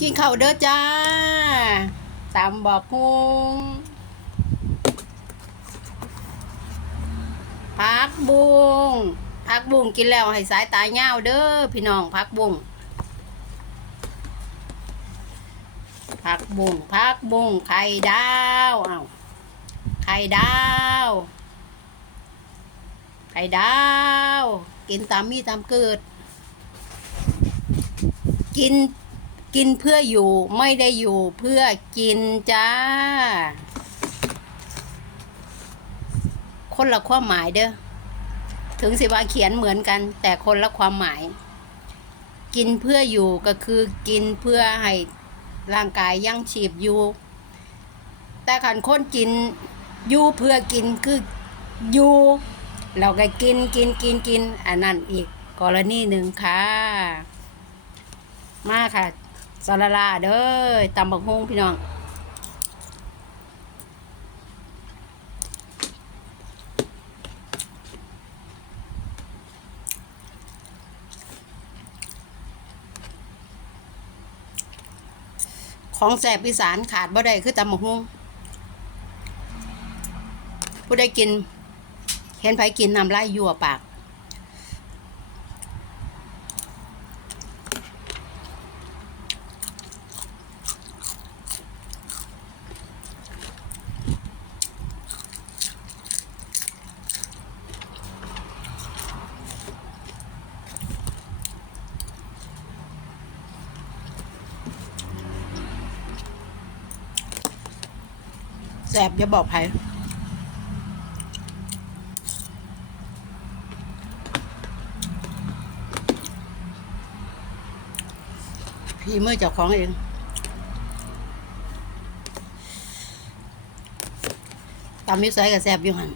กินข้าวเด้อจ้าตามบอกฮุงพักบุงพักบุงกินแล้วให้สายตาเงาวเด้อพี่น้องพักบุงพักบุงพักบุงไข่ดาวเอาไข่ดาว ไข่ดาว กินตามมีตามเกิด กิน กินเพื่ออยู่ไม่ได้อยู่เพื่อกินจ้า คนละความหมายเด้อถึงสิว่าเขียนเหมือนกัน แต่คนละความหมาย กินเพื่ออยู่ก็คือกินเพื่อให้ร่างกายยั่งชีพอยู่ แต่ขันคนกินอยู่เพื่อกินคืออยู่เราก็กินกินกินกินอันนั้นอีกกรณีหนึ่งค่ะ มาค่ะ สลาลาเด้อตำบักฮุงพี่น้องของแสบอีสานขาดบ่ได้คือตำบักฮุงผู้ได้กิน เห็นไผกินน้ำลายยั่วปาก สบอย่าบอกใครพี่มือเจ้าของเองตามมิสัยกับแสบอยู่หัน